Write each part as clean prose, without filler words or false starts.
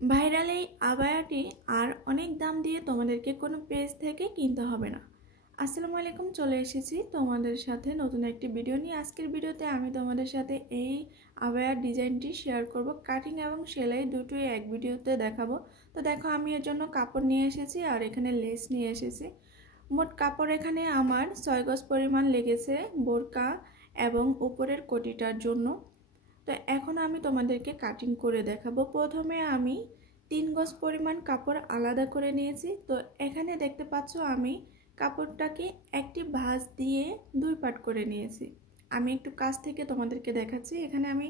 Viral এই আবায়াটি আর অনেক দাম দিয়ে তোমাদেরকে কোনো পেজ থেকে কিনতে হবে না। আসসালামু আলাইকুম, চলে এসেছি তোমাদের সাথে নতুন একটি ভিডিও নিয়ে। আজকের ভিডিওতে আমি তোমাদের সাথে এই আবায়ার ডিজাইনটি শেয়ার করব। কাটিং এবং সেলাই দুটোই এক ভিডিওতে দেখাবো। তো দেখো, আমি এর জন্য কাপড় নিয়ে এসেছি আর এখানে লেস নিয়ে এসেছি। মোট কাপড় এখানে আমার 6 গজ পরিমাণ লেগেছে বোরকা এবং উপরের কোটিটার জন্য। তো এখন আমি তোমাদেরকে কাটিং করে দেখাবো। প্রথমে আমি 3 গজ পরিমাণ কাপড় আলাদা করে নিয়েছি। তো এখানে দেখতে পাচ্ছ আমি কাপড়টাকে একটি ভাঁজ দিয়ে 2 পার্ট করে নিয়েছি। আমি একটু কাছ থেকে তোমাদেরকে দেখাচ্ছি। এখানে আমি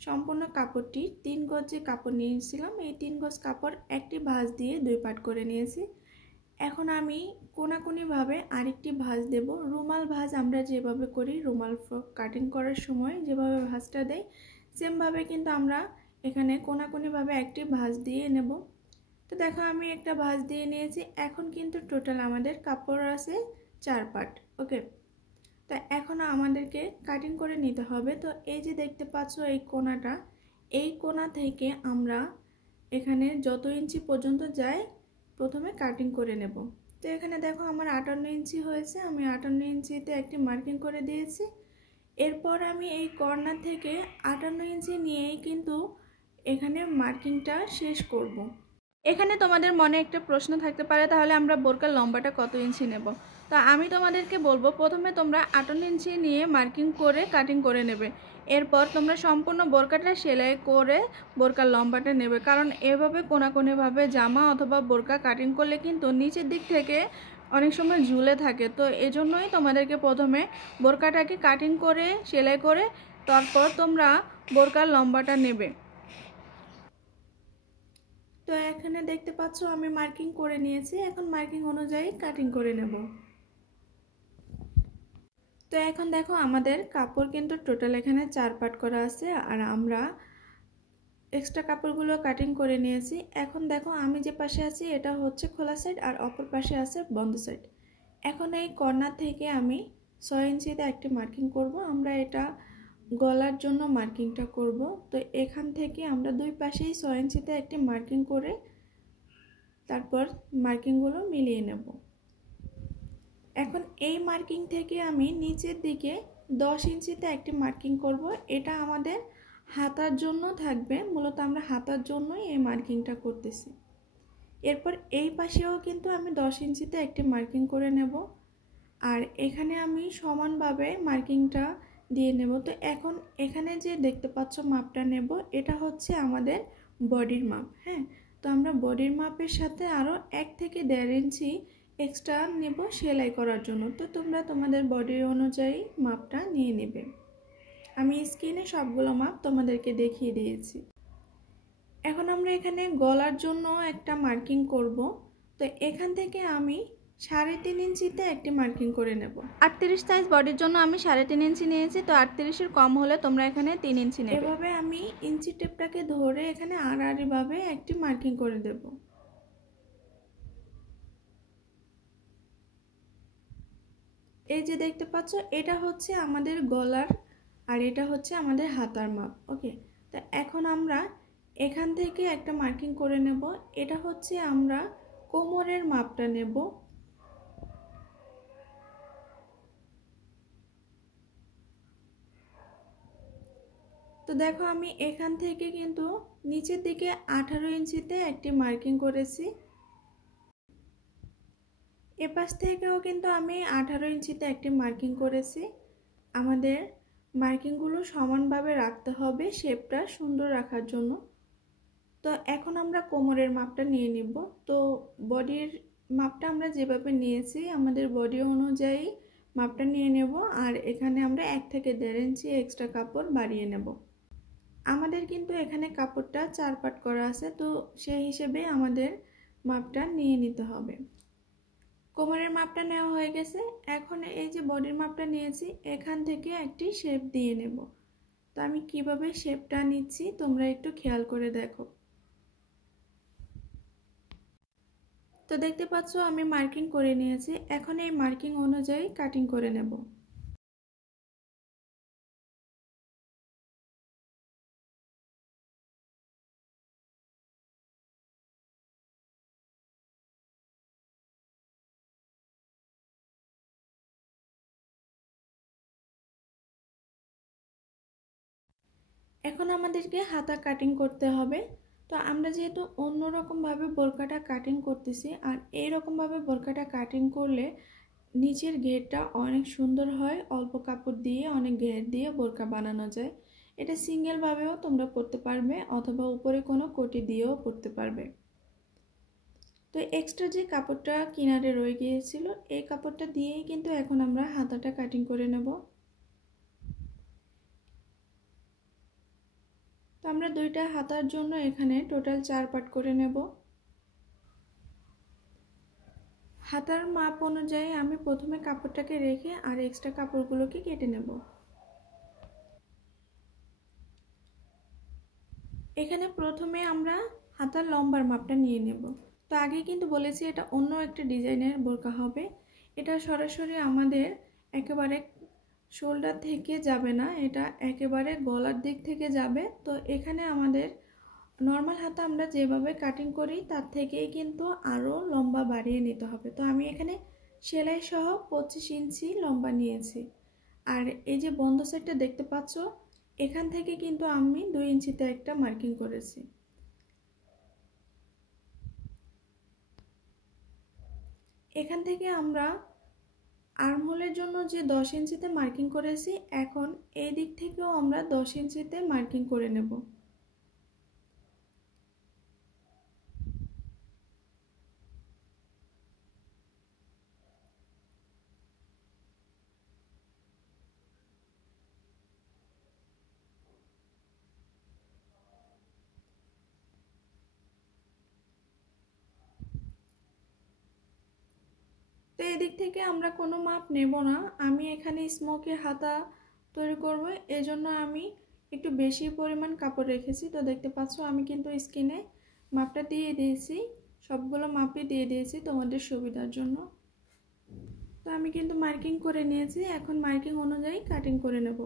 সম্পূর্ণ কাপড়টি 3 গজ যে কাপড় নিয়েছিলাম, এই 3 গজ কাপড় একটি ভাঁজ দিয়ে 2 পার্ট করে নিয়েছি। এখন আমি কোনাকুনিভাবে আরেকটি ভাঁজ দেব। রুমাল ভাঁজ আমরা যেভাবে করি, রুমাল ফ্রক কাটিং করার সময় যেভাবে ভাঁজটা দেই, সেমভাবে কিন্তু আমরা এখানে কোনাকুনিভাবে একটি ভাঁজ দিয়ে নেব। তো দেখো, আমি একটা ভাঁজ দিয়ে নিয়েছি। এখন কিন্তু টোটাল আমাদের কাপড় আছে 4 পার্ট। ওকে, তো এখন আমাদেরকে কাটিং করে নিতে হবে। তো এই যে দেখতে পাচ্ছ এই কোনাটা, এই কোনা থেকে আমরা এখানে যত ইঞ্চি পর্যন্ত যায় প্রথমে কাটিং করে নেব। তো এখানে দেখো আমার 58 ইঞ্চি হয়েছে, আমি 58 ইঞ্চিতে একটি মার্কিং করে দিয়েছি। এরপর আমি এই কর্নার থেকে 58 ইঞ্চি নিয়েই কিন্তু এখানে মার্কিংটা শেষ করব। এখানে তোমাদের মনে একটা প্রশ্ন থাকতে পারে, তাহলে আমরা বোরকার লম্বাটা কত ইঞ্চি নেব? তো আমি তোমাদেরকে বলবো, প্রথমে তোমরা 58 ইঞ্চি নিয়ে মার্কিং করে কাটিং করে নেবে। এরপর তোমরা সম্পূর্ণ বোরকাটা সেলাই করে বোরকার লম্বাটা নেবে, কারণ এভাবে কোনাকুনিভাবে জামা অথবা বোরকা কাটিং করলে কিন্তু নিচের দিক থেকে অনেক সময় ঝুলে থাকে। তো এজন্যই তোমাদেরকে প্রথমে বোরকাটাকে কাটিং করে সেলাই করে তারপর তোমরা বোরকার লম্বাটা নেবে। তো এখানে দেখতে পাচ্ছ আমি মার্কিং করে নিয়েছি। এখন মার্কিং অনুযায়ী কাটিং করে নেব। তো এখন দেখো, আমাদের কাপড় কিন্তু টোটাল এখানে 4 পার্ট করা আছে আর আমরা এক্সট্রা কাপড়গুলো কাটিং করে নিয়েছি। এখন দেখো, আমি যে পাশে আছি এটা হচ্ছে খোলা সাইড আর অপর পাশে আছে বন্ধ সাইড। এখন এই কর্নার থেকে আমি 6 ইঞ্চিতে একটি মার্কিং করব। আমরা এটা গলার জন্য মার্কিংটা করব। তো এখান থেকে আমরা দুই পাশেই 6 ইঞ্চিতে একটি মার্কিং করে তারপর মার্কিংগুলো মিলিয়ে নেব। এখন এই মার্কিং থেকে আমি নিচের দিকে 10 ইঞ্চিতে একটি মার্কিং করব। এটা আমাদের হাতার জন্য থাকবে, মূলত আমরা হাতার জন্যই এই মার্কিংটা করতেছি। এরপর এই পাশেও কিন্তু আমি 10 ইঞ্চিতে একটি মার্কিং করে নেব আর এখানে আমি সমানভাবে মার্কিংটা দিয়ে নেব। তো এখন এখানে যে দেখতে পাচ্ছ মাপটা নেব, এটা হচ্ছে আমাদের বডির মাপ। হ্যাঁ, তো আমরা বডির মাপের সাথে আরও 1 থেকে 1.5 ইঞ্চি এক্সট্রা নেব সেলাই করার জন্য। তো তোমরা তোমাদের বডির অনুযায়ী মাপটা নিয়ে নেবে। আমি স্ক্রিনে সবগুলো মাপ তোমাদেরকে দেখিয়ে দিয়েছি। এখন আমরা এখানে গলার জন্য একটা মার্কিং করব। তো এখান থেকে আমি 3.5 ইঞ্চিতে একটি মার্কিং করে নেব। 38 সাইজ বডির জন্য আমি 3.5 ইঞ্চি নিয়েছি। তো 38-এর কম হলে তোমরা এখানে 3 ইঞ্চি নেবে। এভাবে আমি ইঞ্চি টেপটাকে ধরে এখানে আড়াআড়িভাবে একটি মার্কিং করে দেব। এই যে দেখতে পাচ্ছ, এটা হচ্ছে আমাদের গলার আর এটা হচ্ছে আমাদের হাতার মাপ। ওকে, তো এখন আমরা এখান থেকে একটা মার্কিং করে নেব। এটা হচ্ছে আমরা কোমরের মাপটা নেব। তো দেখো, আমি এখান থেকে কিন্তু নিচের দিকে 18 ইঞ্চিতে একটি মার্কিং করেছি। এপাশ থেকেও কিন্তু আমি 18 ইঞ্চিতে একটি মার্কিং করেছি। আমাদের মার্কিংগুলো সমানভাবে রাখতে হবে শেপটা সুন্দর রাখার জন্য। তো এখন আমরা কোমরের মাপটা নিয়ে নিব। তো বডির মাপটা আমরা যেভাবে নিয়েছি আমাদের বডি অনুযায়ী মাপটা নিয়ে নেব আর এখানে আমরা 1 থেকে 1.5 ইঞ্চি এক্সট্রা কাপড় বাড়িয়ে নেব। আমাদের কিন্তু এখানে কাপড়টা 4 পার্ট করা আছে, তো সেই হিসেবে আমাদের মাপটা নিয়ে নিতে হবে। কোমরের মাপটা নেওয়া হয়ে গেছে। এখন এই যে বডির মাপটা নিয়েছি, এখান থেকে একটি শেপ দিয়ে নেব। তো আমি কিভাবে শেপটা নিচ্ছি তোমরা একটু খেয়াল করে দেখো। তো দেখতে পাচ্ছ আমি মার্কিং করে নিয়েছি। এখন এই মার্কিং অনুযায়ী কাটিং করে নেব। এখন আমাদেরকে হাতা কাটিং করতে হবে। তো আমরা যেহেতু অন্যরকমভাবে বোরকাটা কাটিং করতেছি, আর এইরকমভাবে বোরকাটা কাটিং করলে নিচের ঘেরটা অনেক সুন্দর হয়। অল্প কাপড় দিয়ে অনেক ঘের দিয়ে বোরকা বানানো যায়। এটা সিঙ্গেলভাবেও তোমরা করতে পারবে অথবা উপরে কোনো কোটি দিয়েও করতে পারবে। তো এক্সট্রা যে কাপড়টা কিনারে রয়ে গিয়েছিল এই কাপড়টা দিয়েই কিন্তু এখন আমরা হাতাটা কাটিং করে নেব। তো আমরা দুইটা হাতার জন্য এখানে টোটাল 4 পার্ট করে নেব। হাতার মাপ অনুযায়ী আমি প্রথমে কাপড়টাকে রেখে আর এক্সট্রা কাপড়গুলোকে কেটে নেব। এখানে প্রথমে আমরা হাতার লম্বার মাপটা নিয়ে নেব। তো আগে কিন্তু বলেছি এটা অন্য একটা ডিজাইনের বোরকা হবে। এটা সরাসরি আমাদের একেবারে শোল্ডার থেকে যাবে না, এটা একেবারে গলার দিক থেকে যাবে। তো এখানে আমাদের নর্মাল হাতা আমরা যেভাবে কাটিং করি তার থেকেই কিন্তু আরও লম্বা বাড়িয়ে নিতে হবে। তো আমি এখানে সেলাই সহ 25 ইঞ্চি লম্বা নিয়েছি। আর এই যে বন্ধ সাইডটা দেখতে পাচ্ছ, এখান থেকে কিন্তু আমি 2 ইঞ্চিতে একটা মার্কিং করেছি। এখান থেকে আমরা আর্মহোলের জন্য যে 10 ইঞ্চিতে মার্কিং করেছি, এখন এই দিক থেকেও আমরা 10 ইঞ্চিতে মার্কিং করে নেব। তো এদিক থেকে আমরা কোনো মাপ নেব না। আমি এখানে স্মোকের হাতা তৈরি করব, এজন্য আমি একটু বেশি পরিমাণ কাপড় রেখেছি। তো দেখতে পাচ্ছ আমি কিন্তু স্ক্রিনে মাপটা দিয়ে দিয়েছি, সবগুলো মাপই দিয়ে দিয়েছি তোমাদের সুবিধার জন্য। তো আমি কিন্তু মার্কিং করে নিয়েছি, এখন মার্কিং অনুযায়ী কাটিং করে নেব।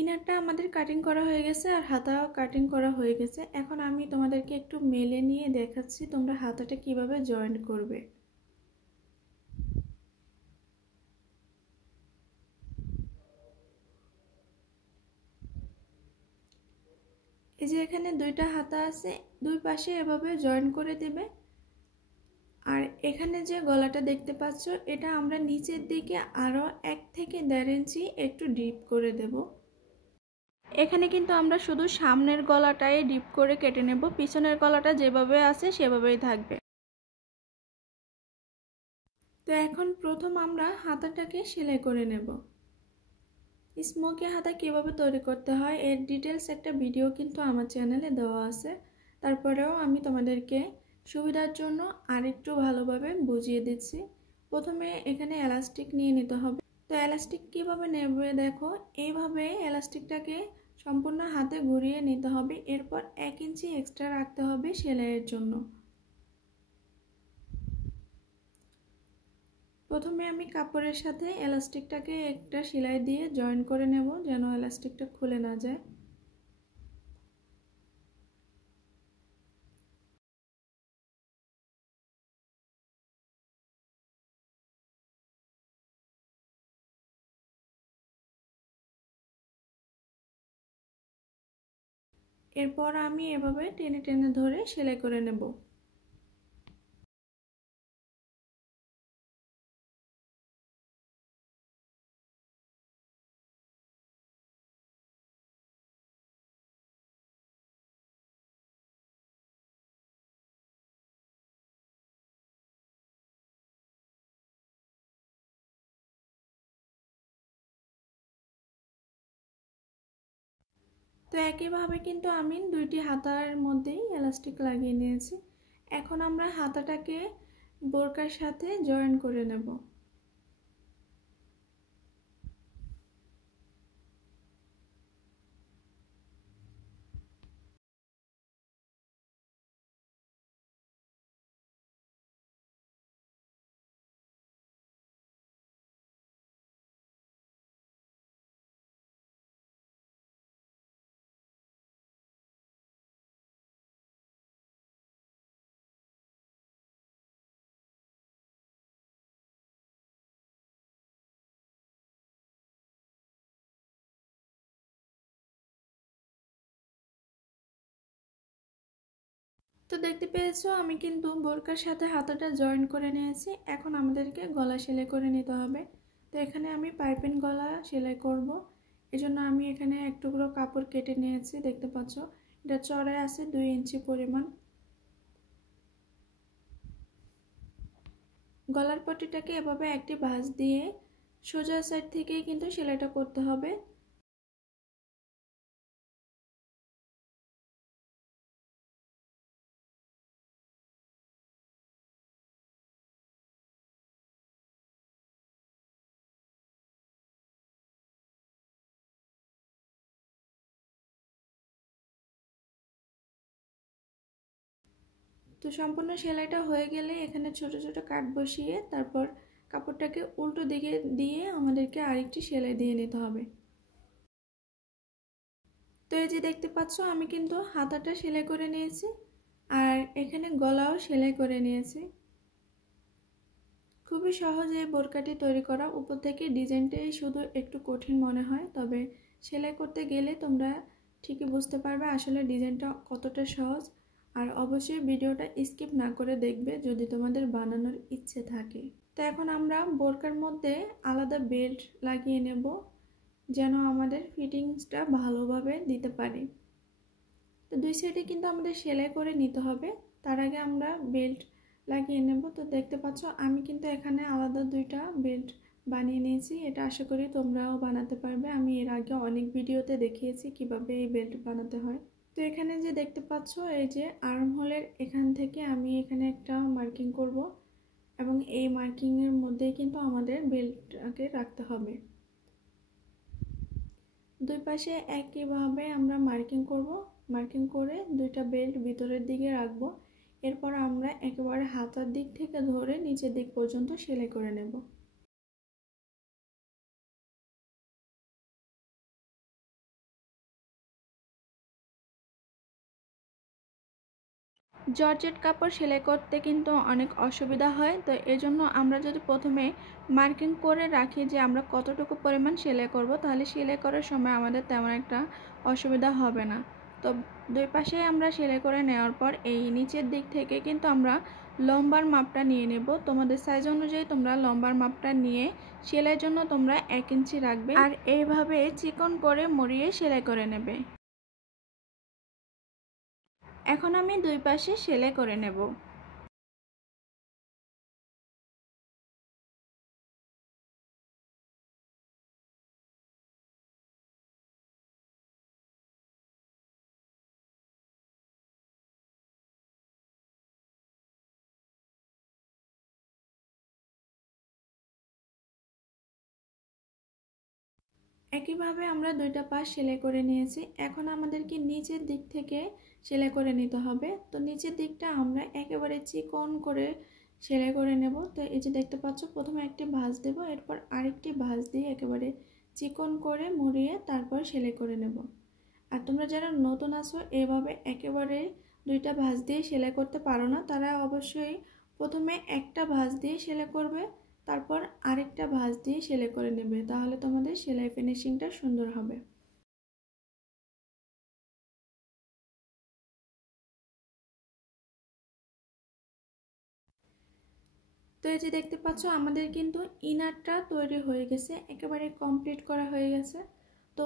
ইনারটা আমাদের কাটিং করা হয়ে গেছে আর হাতাও কাটিং করা হয়ে গেছে। এখন আমি তোমাদেরকে একটু মেলে নিয়ে দেখাচ্ছি তোমরা হাতাটা কিভাবে জয়েন্ট করবে। এই যে এখানে দুইটা হাতা আছে, দুই পাশে এভাবে জয়েন করে দেবে। আর এখানে যে গলাটা দেখতে পাচ্ছ, এটা আমরা নিচের দিকে আরও 1 থেকে 1.5 ইঞ্চি একটু ডিপ করে দেব। এখানে কিন্তু আমরা শুধু সামনের গলাটাই ডিপ করে কেটে নেব, পিছনের গলাটা যেভাবে আছে সেভাবেই থাকবে। তো এখন প্রথম আমরা হাতাটাকে সেলাই করে নেব। স্মোকি হাতা কিভাবে তৈরি করতে হয় এর ডিটেলস একটা ভিডিও কিন্তু আমার চ্যানেলে দেওয়া আছে। তারপরেও আমি তোমাদেরকে সুবিধার জন্য আরেকটু ভালোভাবে বুঝিয়ে দিচ্ছি। প্রথমে এখানে এলাস্টিক নিয়ে নিতে হবে। তো এলাস্টিক কিভাবে নেবে দেখো, এইভাবে এলাস্টিকটাকে সম্পূর্ণ হাতে ঘুরিয়ে নিতে হবে। এরপর 1 ইঞ্চি এক্সট্রা রাখতে হবে সেলাইয়ের জন্য। প্রথমে আমি কাপড়ের সাথে এলাস্টিকটাকে একটা সেলাই দিয়ে জয়েন করে নেব, যেন এলাস্টিকটা খুলে না যায়। এরপর আমি এভাবে টেনে টেনে ধরে সেলাই করে নেব। তো একইভাবে কিন্তু আমি দুইটি হাতার মধ্যেই এলাস্টিক লাগিয়ে নিয়েছি। এখন আমরা হাতাটাকে বোরকার সাথে জয়েন করে নেব। তো দেখতে পেয়েছো আমি কিন্তু বোরকার সাথে হাতাটা জয়েন করে নিয়েছি। এখন আমাদেরকে গলা সেলাই করে নিতে হবে। তো এখানে আমি পাইপিং গলা সেলাই করব। এজন্য আমি এখানে এক টুকরো কাপড় কেটে নিয়েছি, দেখতে পাচ্ছ এটা চড়াই আছে 2 ইঞ্চি পরিমাণ। গলার পট্টিটাকে এভাবে একটি ভাঁজ দিয়ে সোজা সাইড থেকেই কিন্তু সেলাইটা করতে হবে। তো সম্পূর্ণ সেলাইটা হয়ে গেলে এখানে ছোট ছোট কাট বসিয়ে তারপর কাপড়টাকে উল্টো দিকে দিয়ে আমাদেরকে আরেকটি সেলাই দিয়ে নিতে হবে। তো এই যে দেখতে পাচ্ছ আমি কিন্তু হাতাটা সেলাই করে নিয়েছি আর এখানে গলাও সেলাই করে নিয়েছি। খুবই সহজ এই বোরকাটি তৈরি করা। উপর থেকে ডিজাইনটাই শুধু একটু কঠিন মনে হয়, তবে সেলাই করতে গেলে তোমরা ঠিকই বুঝতে পারবে আসলে ডিজাইনটা কতটা সহজ। আর অবশ্যই ভিডিওটা স্কিপ না করে দেখবে যদি তোমাদের বানানোর ইচ্ছে থাকে। তো এখন আমরা বোরকার মধ্যে আলাদা বেল্ট লাগিয়ে নেব যেন আমাদের ফিটিংসটা ভালোভাবে দিতে পারি। তো দুই সাইডে কিন্তু আমাদের সেলাই করে নিতে হবে, তার আগে আমরা বেল্ট লাগিয়ে নেব। তো দেখতে পাচ্ছ আমি কিন্তু এখানে আলাদা দুইটা বেল্ট বানিয়ে নিয়েছি। এটা আশা করি তোমরাও বানাতে পারবে। আমি এর আগে অনেক ভিডিওতে দেখিয়েছি কিভাবে এই বেল্ট বানাতে হয়। তো এখানে যে দেখতে পাচ্ছ এই যে আর্ম হোলের এখান থেকে আমি এখানে একটা মার্কিং করব এবং এই মার্কিংয়ের মধ্যেই কিন্তু আমাদের বেল্টটাকে রাখতে হবে। দুই পাশে একইভাবে আমরা মার্কিং করব। মার্কিং করে দুইটা বেল্ট ভিতরের দিকে রাখবো। এরপর আমরা একেবারে হাতার দিক থেকে ধরে নিচের দিক পর্যন্ত সেলাই করে নেব। জর্জেট কাপড় সেলাই করতে কিন্তু অনেক অসুবিধা হয়। তো এজন্য আমরা যদি প্রথমে মার্কিং করে রাখি যে আমরা কতটুকু পরিমাণ সেলাই করব, তাহলে সেলাই করার সময় আমাদের তেমন একটা অসুবিধা হবে না। তো দুই পাশে আমরা সেলাই করে নেওয়ার পর এই নিচের দিক থেকে কিন্তু আমরা লম্বার মাপটা নিয়ে নেব। তোমাদের সাইজ অনুযায়ী তোমরা লম্বার মাপটা নিয়ে সেলাইয়ের জন্য তোমরা 1 ইঞ্চি রাখবে আর এইভাবে চিকন করে মুড়িয়ে সেলাই করে নেবে। এখন আমি দুই পাশে সেলাই করে নেব। একইভাবে আমরা দুইটা পাশ সেলাই করে নিয়েছি। এখন আমাদেরকে নিচের দিক থেকে সেলাই করে নিতে হবে। তো নিচের দিকটা আমরা একেবারে চিকন করে সেলাই করে নেব। তো এই যে দেখতে পাচ্ছ প্রথমে একটি ভাঁজ দেব, এরপর আরেকটি ভাঁজ দিয়ে একেবারে চিকন করে মুড়িয়ে তারপর সেলাই করে নেব। আর তোমরা যারা নতুন আছো এভাবে একেবারে দুইটা ভাঁজ দিয়ে সেলাই করতে পারো না, তারা অবশ্যই প্রথমে একটা ভাঁজ দিয়ে সেলাই করবে, তারপর আরেকটা ভাঁজ দিয়ে সেলাই করে নেবে, তাহলে তোমাদের সেলাই ফিনিশিংটা সুন্দর হবে। তো এই যে দেখতে পাচ্ছ আমাদের কিন্তু ইনারটা তৈরি হয়ে গেছে, একেবারে কমপ্লিট করা হয়ে গেছে। তো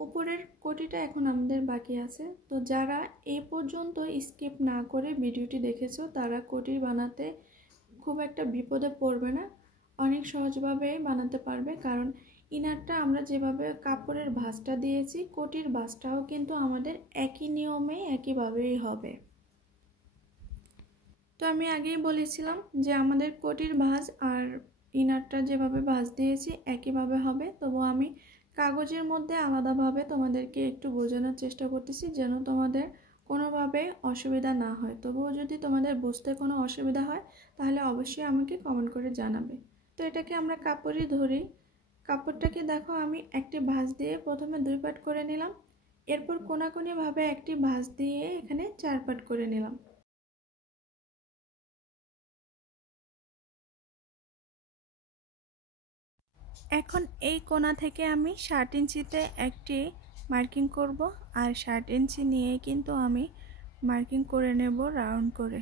উপরের কোটিটা এখন আমাদের বাকি আছে। তো যারা এই পর্যন্ত স্কিপ না করে ভিডিওটি দেখেছো তারা কোটি বানাতে খুব একটা বিপদে পড়বে না, অনেক সহজভাবে বানাতে পারবে। কারণ ইনারটা আমরা যেভাবে কাপড়ের ভাঁজটা দিয়েছি কোটির ভাঁজটাও কিন্তু আমাদের একই নিয়মে একইভাবেই হবে। তো আমি আগেই বলেছিলাম যে আমাদের কোটির ভাঁজ আর ইনারটা যেভাবে ভাঁজ দিয়েছি একইভাবে হবে। তবুও আমি কাগজের মধ্যে আলাদাভাবে তোমাদেরকে একটু বোঝানোর চেষ্টা করতেছি যেন তোমাদের কোনোভাবে অসুবিধা না হয়। তবুও যদি তোমাদের বুঝতে কোনো অসুবিধা হয় তাহলে অবশ্যই আমাকে কমেন্ট করে জানাবে। তো এটাকে আমরা কাপড়ই ধরি। কাপড়টাকে দেখো আমি একটি ভাঁজ দিয়ে প্রথমে 2 পাট করে নিলাম, এরপর কোনাকুনিভাবে একটি ভাঁজ দিয়ে এখানে 4 পাট করে নিলাম। এখন এই কোণা থেকে আমি 7 ইঞ্চিতে একটি মার্কিং করব আর 7 ইঞ্চি নিয়ে কিন্তু আমি মার্কিং করে নেব রাউন্ড করে।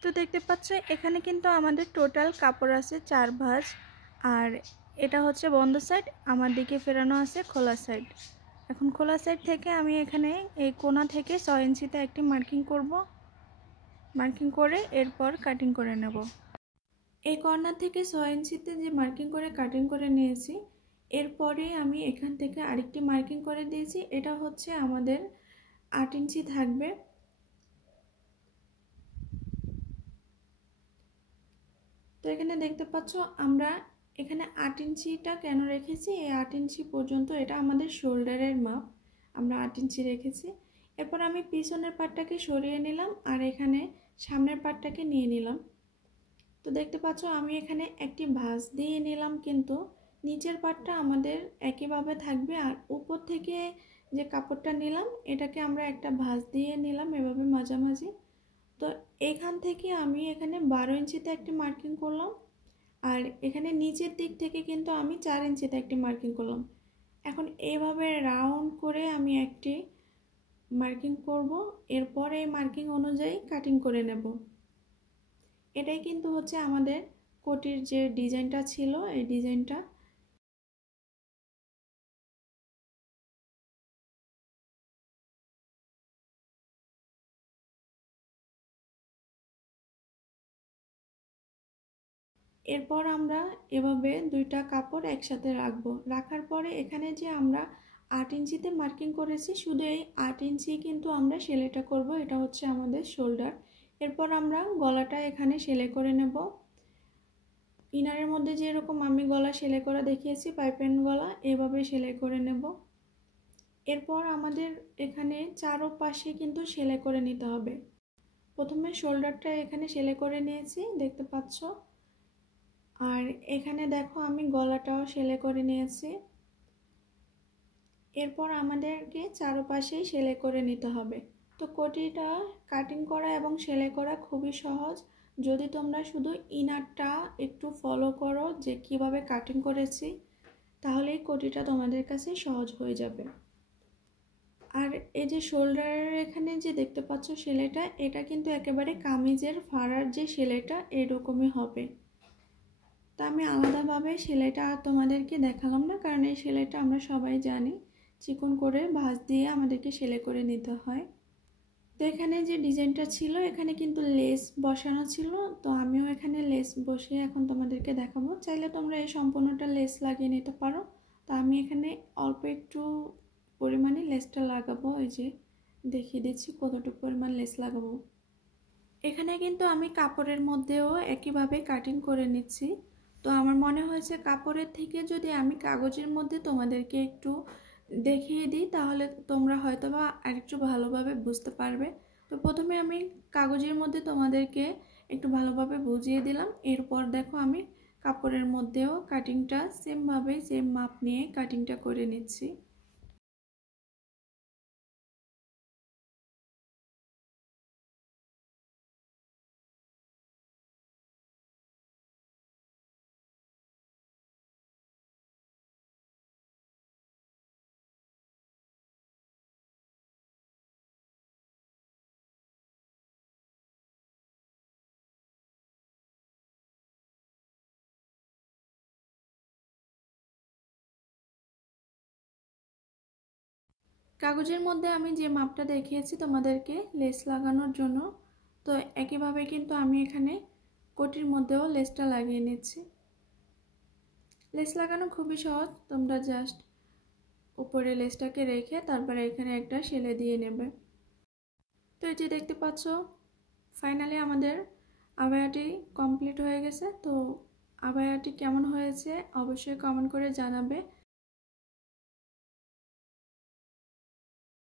তো দেখতে পাচ্ছ এখানে কিন্তু আমাদের টোটাল কাপড় আছে 4 ভাঁজ, আর এটা হচ্ছে বন্ধ সাইড, আমার দিকে ফেরানো আছে খোলা সাইড। এখন খোলা সাইড থেকে আমি এখানে এই কোণা থেকে 6 ইঞ্চিতে একটি মার্কিং করব। মার্কিং করে এরপর কাটিং করে নেব। এই কর্নার থেকে 6 ইঞ্চিতে যে মার্কিং করে কাটিং করে নিয়েছি, এরপরে আমি এখান থেকে আরেকটি মার্কিং করে দিয়েছি। এটা হচ্ছে আমাদের 8 ইঞ্চি থাকবে। তো এখানে দেখতে পাচ্ছ আমরা এখানে 8 ইঞ্চিটা কেন রেখেছি, এই 8 ইঞ্চি পর্যন্ত এটা আমাদের শোল্ডারের মাপ, আমরা 8 ইঞ্চি রেখেছি। এরপর আমি পিছনের পাটটাকে সরিয়ে নিলাম আর এখানে সামনের পাটটাকে নিয়ে নিলাম। তো দেখতে পাচ্ছ আমি এখানে একটি ভাঁজ দিয়ে নিলাম, কিন্তু নিচের পাটটা আমাদের একইভাবে থাকবে। আর উপর থেকে যে কাপড়টা নিলাম এটাকে আমরা একটা ভাঁজ দিয়ে নিলাম এভাবে মাঝামাঝি। তো এখান থেকে আমি এখানে 12 ইঞ্চিতে একটি মার্কিং করলাম, আর এখানে নিচের দিক থেকে কিন্তু আমি 4 ইঞ্চিতে একটি মার্কিং করলাম। এখন এইভাবে রাউন্ড করে আমি একটি মার্কিং করব, এরপর এই মার্কিং অনুযায়ী কাটিং করে নেব। এটাই কিন্তু হচ্ছে আমাদের কোটির যে ডিজাইনটা ছিল, এই ডিজাইনটা। এরপর আমরা এভাবে দুইটা কাপড় একসাথে রাখবো। রাখার পরে এখানে যে আমরা 8 ইঞ্চিতে মার্কিং করেছি, শুধু এই 8 ইঞ্চি কিন্তু আমরা সেলাইটা করব। এটা হচ্ছে আমাদের শোল্ডার। এরপর আমরা গলাটা এখানে সেলাই করে নেব। ইনারের মধ্যে যেরকম আমি গলা সেলাই করা দেখিয়েছি, পাইপিং গলা, এভাবে সেলাই করে নেব। এরপর আমাদের এখানে চারপাশে কিন্তু সেলাই করে নিতে হবে। প্রথমে শোল্ডারটা এখানে সেলাই করে নিয়েছি দেখতে পাচ্ছ, আর এখানে দেখো আমি গলাটাও সেলাই করে নিয়েছি। এরপর আমাদেরকে চারপাশেই সেলাই করে নিতে হবে। তো কোটিটা কাটিং করা এবং সেলাই করা খুবই সহজ, যদি তোমরা শুধু ইনারটা একটু ফলো করো যে কিভাবে কাটিং করেছি, তাহলেই কোটিটা তোমাদের কাছে সহজ হয়ে যাবে। আর এই যে শোল্ডারের এখানে যে দেখতে পাচ্ছ সেলাইটা, এটা কিন্তু একেবারে কামিজের ফাড়ার যে সেলাইটা এরকমই হবে। তা আমি আলাদাভাবে সেলাইটা তোমাদেরকে দেখালাম না, কারণ এই সেলাইটা আমরা সবাই জানি, চিকন করে ভাঁজ দিয়ে আমাদেরকে সেলাই করে নিতে হয়। তো এখানে যে ডিজাইনটা ছিল এখানে কিন্তু লেস বসানো ছিল, তো আমিও এখানে লেস বসিয়ে এখন তোমাদেরকে দেখাবো। চাইলে তোমরা এই সম্পূর্ণটা লেস লাগিয়ে নিতে পারো। তো আমি এখানে অল্প একটু পরিমাণে লেসটা লাগাবো, এই যে দেখিয়ে দিচ্ছি কতটুকু পরিমাণ লেস লাগাবো। এখানে কিন্তু আমি কাপড়ের মধ্যেও একইভাবে কাটিং করে নিচ্ছি। তো আমার মনে হয়েছে কাপড়ের থেকে যদি আমি কাগজের মধ্যে তোমাদেরকে একটু দেখিয়ে দিই, তাহলে তোমরা হয়তোবা আরেকটু ভালোভাবে বুঝতে পারবে। তো প্রথমে আমি কাগজের মধ্যে তোমাদেরকে একটু ভালোভাবে বুঝিয়ে দিলাম। এরপর দেখো আমি কাপড়ের মধ্যেও কাটিংটা সেমভাবে সেম মাপ নিয়ে কাটিংটা করে নিচ্ছি। কাগজের মধ্যে আমি যে মাপটা দেখিয়েছি তোমাদেরকে লেস লাগানোর জন্য, তো একইভাবে কিন্তু আমি এখানে কোটির মধ্যেও লেসটা লাগিয়ে নিচ্ছি। লেস লাগানো খুবই সহজ, তোমরা জাস্ট উপরে লেসটাকে রেখে তারপরে এখানে একটা সেলাই দিয়ে নেবে। তো এই যে দেখতে পাচ্ছ ফাইনালি আমাদের আবায়াটি কমপ্লিট হয়ে গেছে। তো আবায়াটি কেমন হয়েছে অবশ্যই কমেন্ট করে জানাবে।